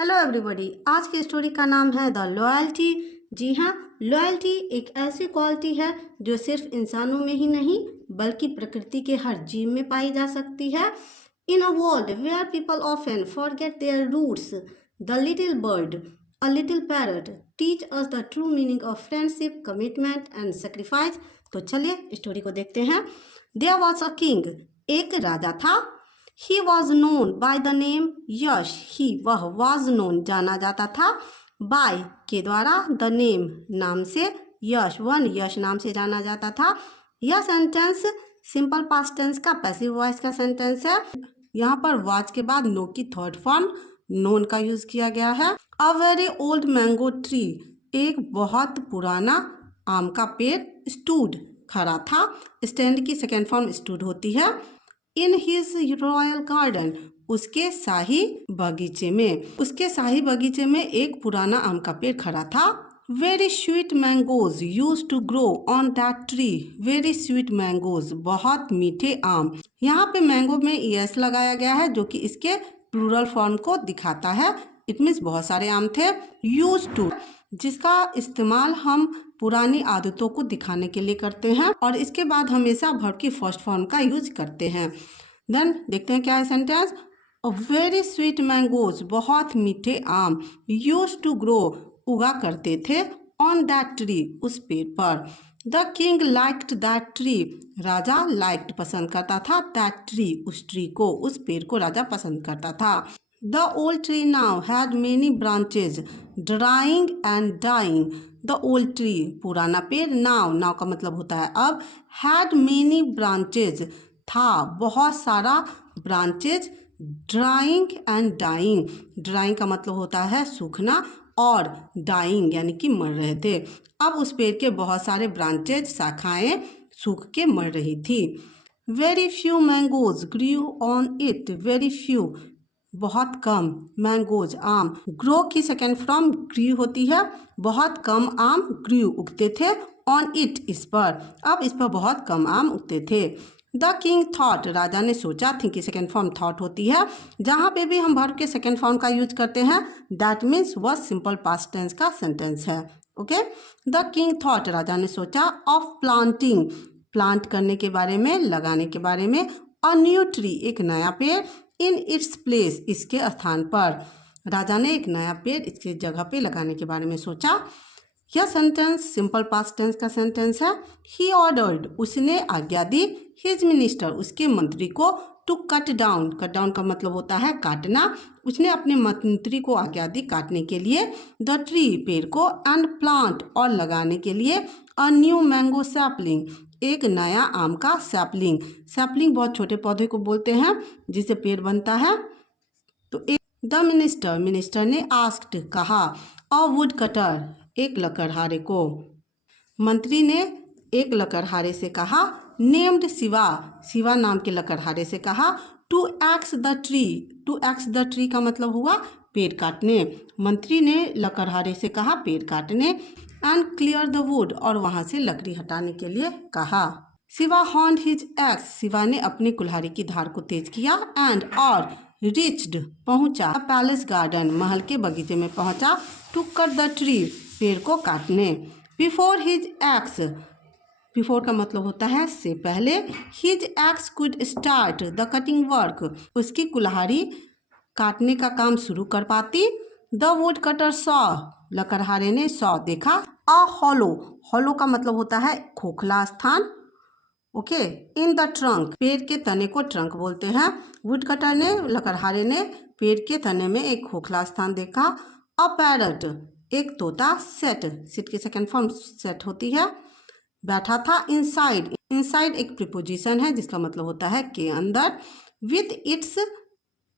Hello everybody, आज की story का नाम है द लॉयल्टी। जी हाँ, लॉयल्टी एक ऐसी क्वालिटी है जो सिर्फ इंसानों में ही नहीं बल्कि प्रकृति के हर जीव में पाई जा सकती है। In a world where people often forget their roots, the little bird, a little parrot teach us the true meaning of friendship, commitment and sacrifice. तो चलिए स्टोरी को देखते हैं। देयर वॉज अ किंग, एक राजा था। He was known by the name यश। वह was known जाना जाता था by के द्वारा, the name नाम से, यश यश नाम से जाना जाता था। यह सेंटेंस सिंपल पास्ट टेंस का पैसिव वॉइस का सेंटेंस है। यहाँ पर was के बाद नो की थर्ड फॉर्म known का यूज किया गया है। A very old mango tree, एक बहुत पुराना आम का पेड़ स्टूड खड़ा था। स्टैंड की सेकेंड फॉर्म स्टूड होती है। इन हिज रॉयल गार्डन, उसके शाही बगीचे में एक पुराना आम का पेड़ खड़ा था। Very sweet mangoes used to grow on that tree, very sweet mangoes, बहुत मीठे आम। यहाँ पे मैंगो में एस लगाया गया है जो कि इसके प्लूरल फॉर्म को दिखाता है। इट मीन्स बहुत सारे आम थे। यूज टू, जिसका इस्तेमाल हम पुरानी आदतों को दिखाने के लिए करते हैं और इसके बाद हमेशा वर्ब की फर्स्ट फॉर्म का यूज करते हैं। देन देखते हैं क्या है sentence. A very sweet mangoes, बहुत मीठे आम, यूज टू ग्रो, उगा करते थे, ऑन दैट ट्री, उस पेड़ पर। The king liked that tree, Raja liked पसंद करता था, दैट ट्री, उस ट्री को, उस पेड़ को राजा पसंद करता था। The old tree now had many branches drying and dying, the old tree, पुराना पेड़, नाउ का मतलब होता है अब, हैड मेनी ब्रांचेज, था बहुत सारा, branches, drying and dying, drying का मतलब होता है सूखना और डाइंग यानी कि मर रहे थे। अब उस पेड़ के बहुत सारे ब्रांचेज, शाखाएं सूख के मर रही थी। Very few mangoes grew on it, very few, बहुत कम, मैंगोज, आम, ग्रो की सेकेंड फॉर्म ग्रू होती है, बहुत कम आम ग्रू उगते थे, ऑन इट, इस पर, अब इस पर बहुत कम आम उगते थे। द किंग थॉट, राजा ने सोचा, थिंक की सेकेंड फॉर्म थॉट होती है। जहाँ पे भी हम वर्ब के सेकेंड फॉर्म का यूज करते हैं दैट मीन्स वह सिंपल पास्ट टेंस का सेंटेंस है। ओके, द किंग थॉट, राजा ने सोचा, ऑफ प्लांटिंग, प्लांट करने के बारे में, लगाने के बारे में, अ न्यू ट्री, एक नया पेड़, इन इट्स प्लेस, इसके स्थान पर, राजा ने एक नया पेड़ इसके जगह पे लगाने के बारे में सोचा। यह सेंटेंस सिंपल पास्ट टेंस का सेंटेंस है। ही ऑर्डर्ड, उसने आज्ञा दी, हिज मिनिस्टर, उसके मंत्री को, to cut down, cut down का मतलब होता है काटना, उसने अपने मंत्री को आज्ञा दी काटने के लिए, द ट्री, पेड़ को, एंड प्लांट, और लगाने के लिए, अ न्यू मैंगो सैपलिंग, एक नया आम का सैपलिंग, सैपलिंग बहुत छोटे पौधे को बोलते हैं जिससे पेड़ बनता है। तो एक द मिनिस्टर, मिनिस्टर ने आस्क्ड, कहा, अ वुड कटर, एक लकड़हारे को, मंत्री ने एक लकड़हारे से कहा, नेम्ड शिवा, शिवा नाम के लकड़हारे से कहा, to axe the tree, to axe the tree का मतलब हुआ पेड़ काटने, मंत्री ने लकड़हारे से कहा पेड़ काटने, एंड क्लियर द वुड, और वहां से लकड़ी हटाने के लिए कहा। Shiva horned his ex, Shiva ने अपनी कुल्हाड़ी की धार को तेज किया, एंड, और, रिच्ड, पहुंचा, पैलेस गार्डन, महल के बगीचे में पहुंचा, टू कट द ट्री, पेड़ को काटने। बिफोर हिज एक्स, बिफोर का मतलब होता है से पहले, his ex could start the cutting work, उसकी कुल्हाड़ी काटने का काम शुरू कर पाती। द वुड कटर सॉ, लकड़हारे ने सॉ देखा, अ हॉलो, हॉलो का मतलब होता है खोखला स्थान। ओके, इन द ट्रंक, पेड़ के तने को ट्रंक बोलते हैं। वुड कटर ने, लकड़हारे ने पेड़ के तने में एक खोखला स्थान देखा। अ पैरट, एक तोता, सेट, सिट की सेकेंड फॉर्म सेट होती है, बैठा था। इनसाइड, इनसाइड एक प्रीपोजिशन है जिसका मतलब होता है के अंदर। विथ इट्स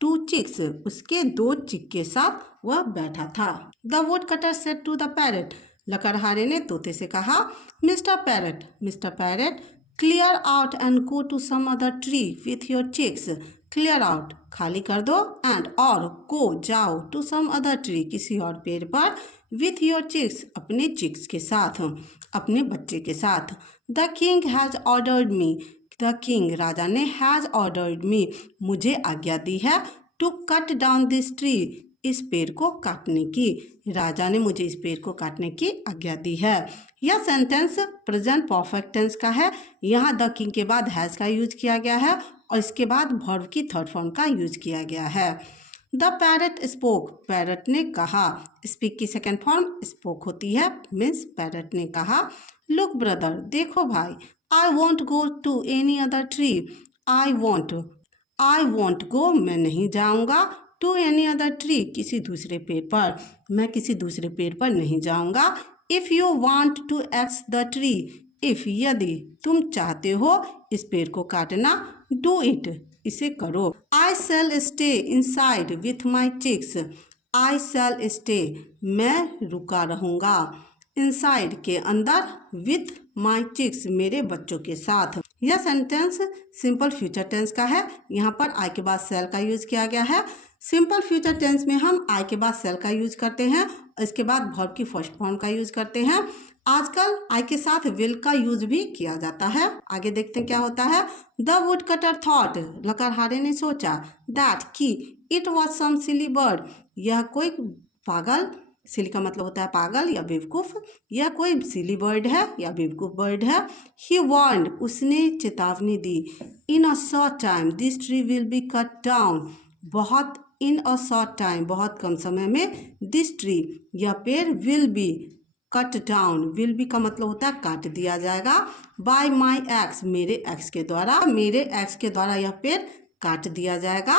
टू चिक्स, उसके दो चिक के साथ वह बैठा था। The would cutter said to the parrot, लकड़हारे ने तोते से कहा, mister parrot, mister parrot, clear out and go to some other tree with your chicks, clear out, खाली कर दो, एंड, और, गो, जाओ, टू सम अदर ट्री, किसी और पेड़ पर, विथ योर चिक्स, अपने चिक्स के साथ, अपने बच्चे के साथ। The king has ordered me, the king, राजा ने, हैज ऑर्डर्ड मी, मुझे आज्ञा दी है, to cut down this tree, इस पेड़ को काटने की। राजा ने मुझे इस पेड़ को काटने की आज्ञा दी है। यह सेंटेंस प्रेजेंट परफेक्ट टेंस का है। यहाँ द किंग के बाद हैज़ का यूज किया गया है और इसके बाद वर्ब की थर्ड फॉर्म का यूज किया गया है। द पैरट स्पोक, पैरट ने कहा। स्पीक की सेकेंड फॉर्म स्पोक होती है, मीन्स पैरट ने कहा। लुक ब्रदर, देखो भाई। I won't go to any other tree, I won't go, मैं नहीं जाऊंगा। टू एनी अदर ट्री, किसी दूसरे पेड़ पर, मैं किसी दूसरे पेड़ पर नहीं जाऊंगा। If you want to axe the tree, if यदि तुम चाहते हो इस पेड़ को काटना, डू इट, इसे करो। I shall stay inside with my chicks, I shall stay, मैं रुका रहूँगा। इनसाइड के अंदर, विथ माई चिक्स, मेरे बच्चों के साथ। यह सेंटेंस सिंपल फ्यूचर टेंस का है। यहाँ पर आई के बाद शैल का यूज किया गया है। सिंपल फ्यूचर टेंस में हम आई के बाद शैल का यूज करते हैं, इसके बाद वर्ब की फर्स्ट फॉर्म का यूज करते हैं। आजकल आई के साथ विल का यूज भी किया जाता है। आगे देखते हैं क्या होता है। द वुड कटर थॉट, लकड़हारे ने सोचा, दैट कि, it was some silly bird, यह कोई पागल, सिली का मतलब होता है पागल या बेवकूफ़, यह कोई सिली बर्ड है या बेवकूफ़ बर्ड है। ही वार्न्ड, उसने चेतावनी दी। In a short time this tree will be cut down, बहुत, इन अ शॉर्ट टाइम, बहुत कम समय में, दिस ट्री, यह पेड़, will be, cut down, will be का मतलब होता है काट दिया जाएगा। बाय माई एक्स, मेरे एक्स के द्वारा, मेरे एक्स के द्वारा यह पेड़ काट दिया जाएगा।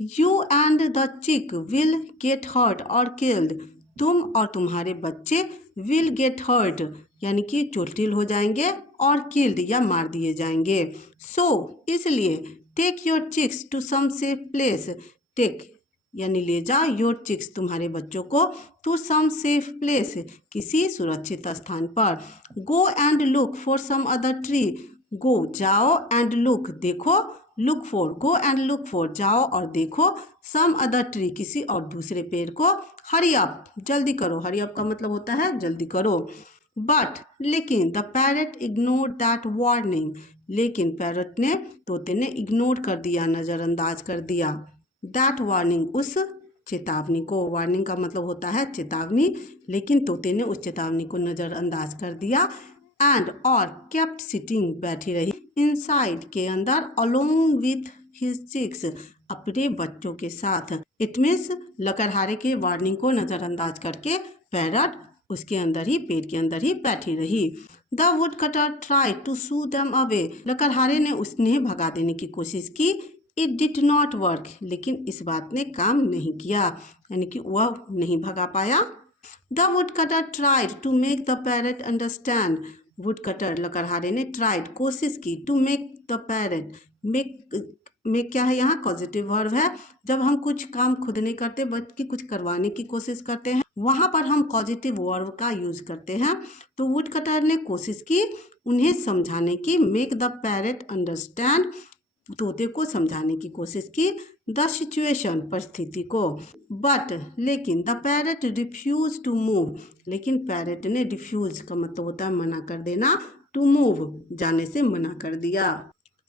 You and the chick will get hurt और किल्ड, तुम और तुम्हारे बच्चे, विल गेट हर्ट यानी कि चोटिल हो जाएंगे, और किल्ड या मार दिए जाएंगे। सो इसलिए, take your chicks to some safe place, take यानी ले जाओ, योर चिक्स तुम्हारे बच्चों को, टू सम सेफ प्लेस किसी सुरक्षित स्थान पर। Go and look for some other tree, go जाओ, एंड लुक देखो, look for, go and look for जाओ और देखो, सम अदर ट्री किसी और दूसरे पेड़ को। हरी अप जल्दी करो, हरी अप का मतलब होता है जल्दी करो। बट लेकिन, the parrot ignore that warning, लेकिन पैरट ने, तोते ने इग्नोर कर दिया, नज़रअंदाज कर दिया, दैट वार्निंग, उस चेतावनी को। वार्निंग का मतलब होता है चेतावनी, लेकिन तोते ने उस चेतावनी को नज़रअंदाज कर दिया। एंड और केप्ट सिटिंग, बैठी रही, इनसाइड के अंदर, अलोंग विथ हिज चिक्स, अपने बच्चों के साथ। इट मीन्स लकड़हारे के वार्निंग को नज़रअंदाज करके पैरट उसके अंदर ही, पेड़ के अंदर ही बैठी रही। The would cutter try to shoo them away, लकड़हारे ने उसने भगा देने की कोशिश की। इट डिड नॉट वर्क, लेकिन इस बात ने काम नहीं किया, यानी कि वह नहीं भगा पाया। The would cutter tried to make the parrot understand, wood cutter लकड़हारे ने ट्राइड कोशिश की, to make the parrot, make क्या है यहाँ, पॉजिटिव वर्ब है। जब हम कुछ काम खुद नहीं करते बल्कि कुछ करवाने की कोशिश करते हैं, वहाँ पर हम पॉजिटिव वर्ब का यूज करते हैं। तो वुड कटर ने कोशिश की उन्हें समझाने की, मेक द पैरट अंडरस्टैंड, तोते को समझाने की कोशिश की, द सिचुएशन, परिस्थिति को। बट लेकिन, the parrot refuse to move, लेकिन पैरट ने, रिफ्यूज का मतलब होता है मना कर देना, टू मूव, जाने से मना कर दिया।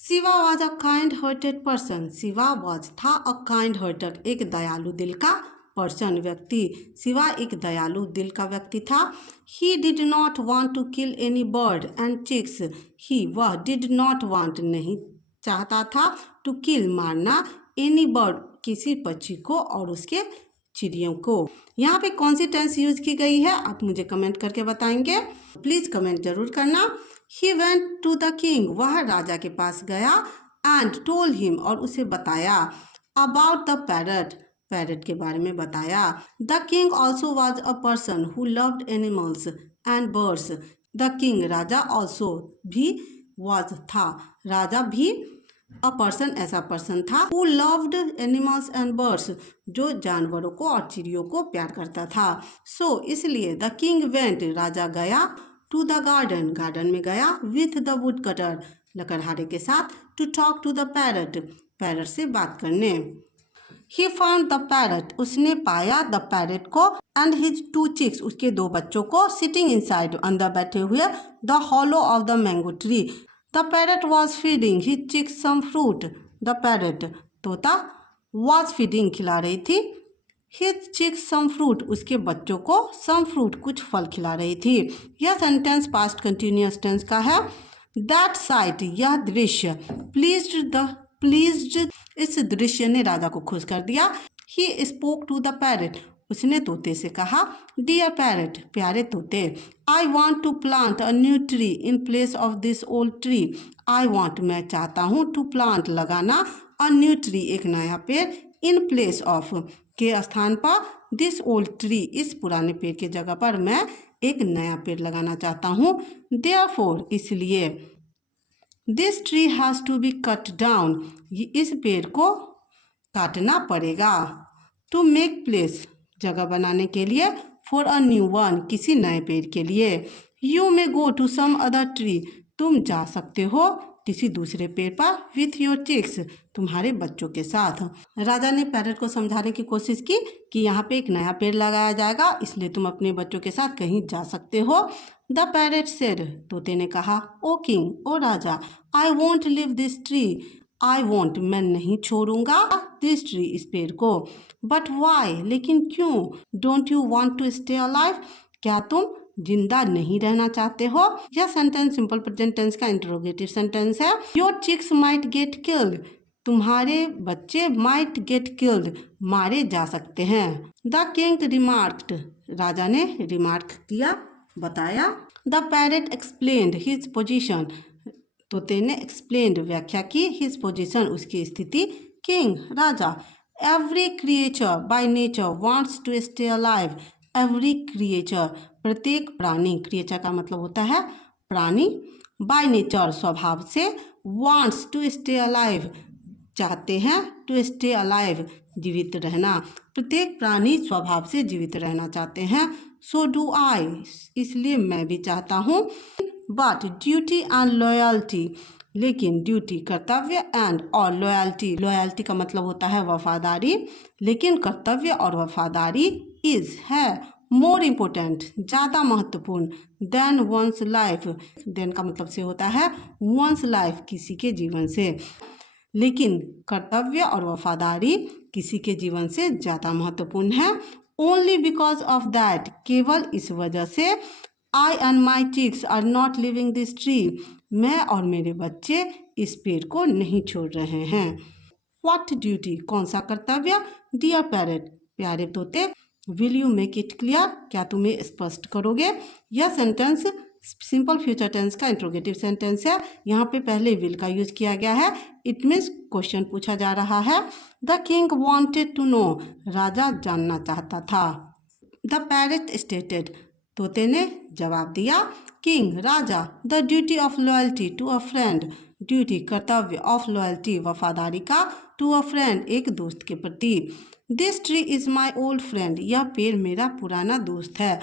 Shiva was a kind hearted person, Shiva was था, अ काइंड हार्टेड एक दयालु दिल का, पर्सन व्यक्ति, शिवा एक दयालु दिल का व्यक्ति था। He did not want to kill any bird and chicks, he वह, डिड नॉट वांट नहीं चाहता था, टू किल मारना, एनी बर्ड किसी पक्षी को और उसके चिड़ियों को। यहाँ पे कौन सी टेंस यूज की गई है आप मुझे कमेंट करके बताएंगे, प्लीज कमेंट जरूर करना। He went to the king, वह राजा के पास गया, एंड टोल्ड हिम, और उसे बताया, अबाउट द पैरट, पैरट के बारे में बताया। The king also was a person who loved animals and birds, the king Raja, also भी, वॉज था राजा भी, अ पर्सन ऐसा पर्सन था, who loved animals and birds जो जानवरों को और चिड़ियों को प्यार करता था। सो इसलिए, द किंग वेंट राजा गया, टू द गार्डन गार्डन में गया, विथ द वुड कटर लकड़हारे के साथ, to talk to the parrot parrot से बात करने। ही फाउंड द पैरट उसने पाया, द पैरट को, एंड हिज टू चिक्स उसके दो बच्चों को, सिटिंग इनसाइड अंदर बैठे हुए, the hollow of the mango tree. The parrot was feeding his chicks some fruit, the parrot तोता, वॉज फीडिंग खिला रही थी, हिज चिक सम फ्रूट, उसके बच्चों को सम फ्रूट, कुछ फल खिला रही थी। यह सेंटेंस पास्ट कंटिन्यूअस टेंस का है। दैट साइट, यह दृश्य, प्लीज्ड, इस दृश्य ने राजा को खुश कर दिया। He spoke to the parrot, उसने तोते से कहा, डियर पैरट, प्यारे तोते, I want to plant a new tree in place of this old tree. I want, मैं चाहता हूँ, टू प्लांट, लगाना, अ न्यू ट्री, एक नया पेड़, इन प्लेस ऑफ, के स्थान पर, दिस ओल्ड ट्री, इस पुराने पेड़ के जगह पर मैं एक नया पेड़ लगाना चाहता हूँ। देयरफॉर, इसलिए, this tree has to be cut down, इस पेड़ को काटना पड़ेगा। टू मेक प्लेस, जगह बनाने के लिए, फॉर अ न्यू वन, किसी नए पेड़ के लिए। You may go to some other tree, तुम जा सकते हो किसी दूसरे पेड़ पर, विथ योर चिक्स, तुम्हारे बच्चों के साथ। राजा ने पैरट को समझाने की कोशिश की कि यहाँ पे एक नया पेड़ लगाया जाएगा, इसलिए तुम अपने बच्चों के साथ कहीं जा सकते हो। द पैरट सेड, तोते ने कहा, ओ किंग, ओ राजा, I won't leave this tree, I want, मैं नहीं छोड़ूंगा, दिस ट्री, इस पेड़ को। बट वाई, लेकिन क्यों, don't you want to stay alive, क्या तुम जिंदा नहीं रहना चाहते हो। यह सेंटेंस सिंपल प्रेजेंट टेंस का इंटरोगेटिव सेंटेंस है। Your chicks might get killed, तुम्हारे बच्चे माइट गेट किल्ड, मारे जा सकते हैं। द किंग रिमार्क्ड, राजा ने रिमार्क किया, बताया। The parrot explained his position, तोते ने एक्सप्लेन्ड, व्याख्या की, हिज पोजीशन, उसकी स्थिति। किंग, राजा, every creature by nature wants to stay alive, every creature, प्रत्येक प्राणी, क्रिएचर का मतलब होता है प्राणी, बाय नेचर, स्वभाव से, वांट्स टू स्टे अलाइव, चाहते हैं, टू स्टे अलाइव, जीवित रहना, प्रत्येक प्राणी स्वभाव से जीवित रहना चाहते हैं। सो डू आई, इसलिए मैं भी चाहता हूँ। बट ड्यूटी एंड लॉयल्टी, लेकिन ड्यूटी, कर्तव्य, एंड और लॉयल्टी, लॉयल्टी का मतलब होता है वफादारी, लेकिन कर्तव्य और वफादारी, इज, है, मोर इम्पोर्टेंट, ज़्यादा महत्वपूर्ण, देन वंस लाइफ, देन का मतलब से होता है वंस लाइफ, किसी के जीवन से, लेकिन कर्तव्य और वफादारी किसी के जीवन से ज़्यादा महत्वपूर्ण है। ओनली बिकॉज ऑफ दैट, केवल इस वजह से, I and my chicks are not leaving this tree, मैं और मेरे बच्चे इस पेड़ को नहीं छोड़ रहे हैं। व्हाट ड्यूटी, कौन सा कर्तव्य। डियर पैरट, प्यारे तोते, will you make it clear, क्या तुम्हें स्पष्ट करोगे। यह सेंटेंस सिंपल फ्यूचर टेंस का इंट्रोगेटिव सेंटेंस है। यहाँ पे पहले विल का यूज किया गया है। इट मीन्स क्वेश्चन पूछा जा रहा है। The king wanted to know, राजा जानना चाहता था। द पैरट स्टेटेड, तोते ने जवाब दिया। किंग, राजा, the duty of loyalty to a friend, duty, कर्तव्य, ऑफ लॉयल्टी, वफादारी का, टू अ फ्रेंड, एक दोस्त के प्रति। This tree is my old friend, यह पेड़ मेरा पुराना दोस्त है।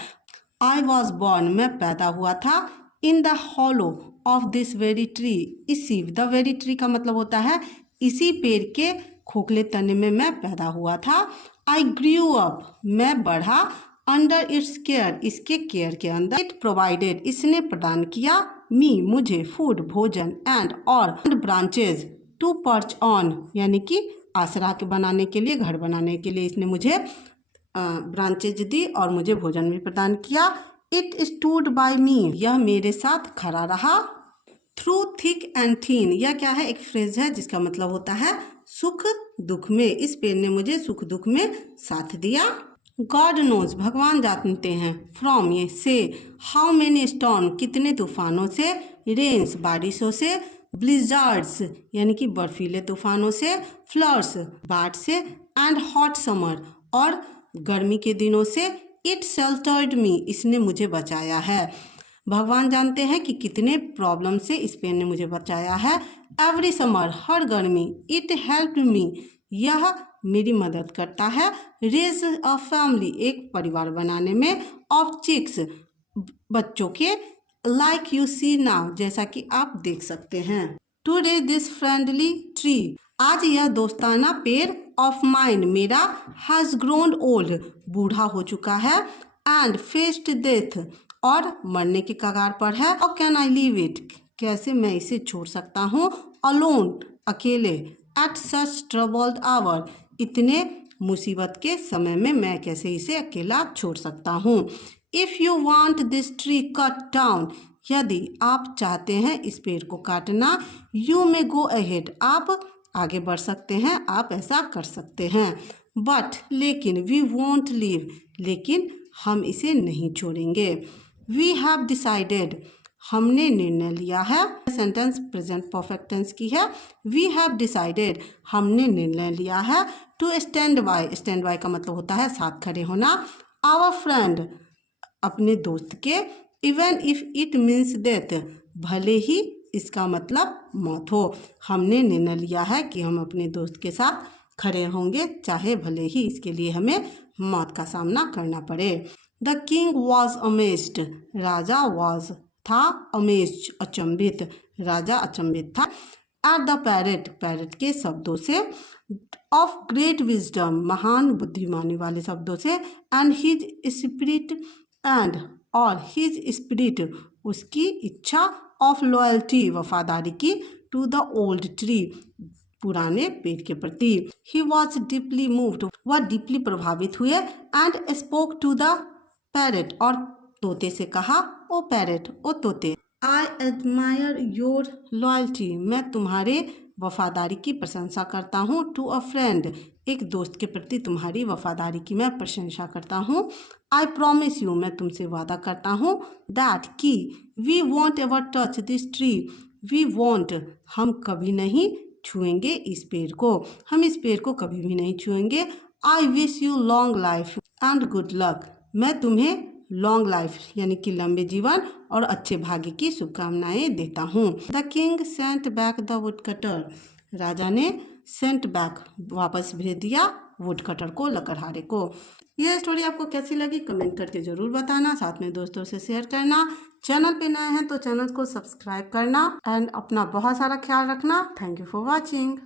आई वॉज बॉर्न, मैं पैदा हुआ था। In the hollow of this very tree, इसी, द वेरी ट्री का मतलब होता है इसी पेड़ के खोखले तने में मैं पैदा हुआ था। आई ग्रू अप, मैं बढ़ा। अंडर इट्स केयर, इसके केयर के अंदर। इट प्रोवाइडेड, इसने प्रदान किया। मी, मुझे। फूड, भोजन। एंड, और। ब्रांचेज, टू पर्च ऑन, यानी कि आसरा के बनाने के लिए, घर बनाने के लिए इसने मुझे ब्रांचेज दी और मुझे भोजन भी प्रदान किया। इट स्टूड बाय मी, यह मेरे साथ खड़ा रहा। थ्रू थिक एंड थीन, यह क्या है, एक फ्रेज है जिसका मतलब होता है सुख दुख में, इस पेड़ ने मुझे सुख दुख में साथ दिया। गॉड नोज, भगवान जानते हैं। फ्रॉम, ये से। हाउ मेनी स्टॉर्म, कितने तूफानों से। रेन्स, बारिशों से। ब्लिजार्ड्स, यानी कि बर्फीले तूफानों से। फ्लड्स, बाढ़ से। एंड हॉट समर, और गर्मी के दिनों से। इट शेल्टर्ड मी, इसने मुझे बचाया है। भगवान जानते हैं कि कितने प्रॉब्लम से इस पेड़ ने मुझे बचाया है। एवरी समर, हर गर्मी। इट हेल्प्ड मी, यह मेरी मदद करता है। रेज अ फैमिली, एक परिवार बनाने में। ऑफ चिक्स, बच्चों के। लाइक यू सी नाउ, जैसा कि आप देख सकते हैं। टुडे दिस फ्रेंडली ट्री, आज यह दोस्ताना पेड़। ऑफ माइंड, मेरा। हैज़ ग्रोन ओल्ड, बूढ़ा हो चुका है। एंड फेस्ड डेथ, और मरने के कगार पर है। How can I leave it, कैसे मैं इसे छोड़ सकता हूँ। अलोन, अकेले। एट सच ट्रबल्ड आवर, इतने मुसीबत के समय में मैं कैसे इसे अकेला छोड़ सकता हूँ। If you want this tree cut down, यदि आप चाहते हैं इस पेड़ को काटना, यू मे गो अहेड, आप आगे बढ़ सकते हैं, आप ऐसा कर सकते हैं। बट, लेकिन, वी वोंट लीव, लेकिन हम इसे नहीं छोड़ेंगे। वी हैव डिसाइडेड, हमने निर्णय लिया है। सेंटेंस प्रेजेंट परफेक्ट टेंस की है। वी हैव डिसाइडेड, हमने निर्णय लिया है। To stand by, stand by का मतलब होता है साथ खड़े होना। आवर फ्रेंड, अपने दोस्त के। Even if it means death, भले ही इसका मतलब मौत हो। हमने निर्णय लिया है कि हम अपने दोस्त के साथ खड़े होंगे, चाहे भले ही इसके लिए हमें मौत का सामना करना पड़े। The king was amazed, Raja was था, अमेज्ड अचंभित, राजा अचंभित था। एट द पैरेट, पैरेट के शब्दों से। ऑफ ग्रेट विजडम, महान बुद्धिमानी वाले शब्दों से। एंड हिज स्पिरिट, एंड और हिज स्पिरिट, उसकी इच्छा। ऑफ लॉयल्टी, वफादारी की। टू द ओल्ड ट्री, पुराने पेड़ के प्रति। ही वॉज डीपली मूव्ड, वह डीपली प्रभावित हुए। And spoke to the parrot, और तोते से कहा, ओ पैरेट, ओ तोते, आई एडमायर योर लॉयल्टी, मैं तुम्हारे वफादारी की प्रशंसा करता हूँ। टू अ फ्रेंड, एक दोस्त के प्रति तुम्हारी वफादारी की मैं प्रशंसा करता हूँ। आई प्रॉमिस यू, मैं तुमसे वादा करता हूँ। दैट, कि, we won't ever touch this tree, we won't, हम कभी नहीं छुएंगे इस पेड़ को, हम इस पेड़ को कभी भी नहीं छुएंगे। I wish you long life and good luck, मैं तुम्हें लॉन्ग लाइफ यानी कि लंबे जीवन और अच्छे भाग्य की शुभकामनाएं देता हूँ। The king sent back the would cutter, राजा ने सेंट बैक, वापस भेज दिया, वुड कटर को, लकड़हारे को। यह स्टोरी आपको कैसी लगी कमेंट करके ज़रूर बताना, साथ में दोस्तों से शेयर करना। चैनल पे नए हैं तो चैनल को सब्सक्राइब करना एंड अपना बहुत सारा ख्याल रखना। Thank you for watching.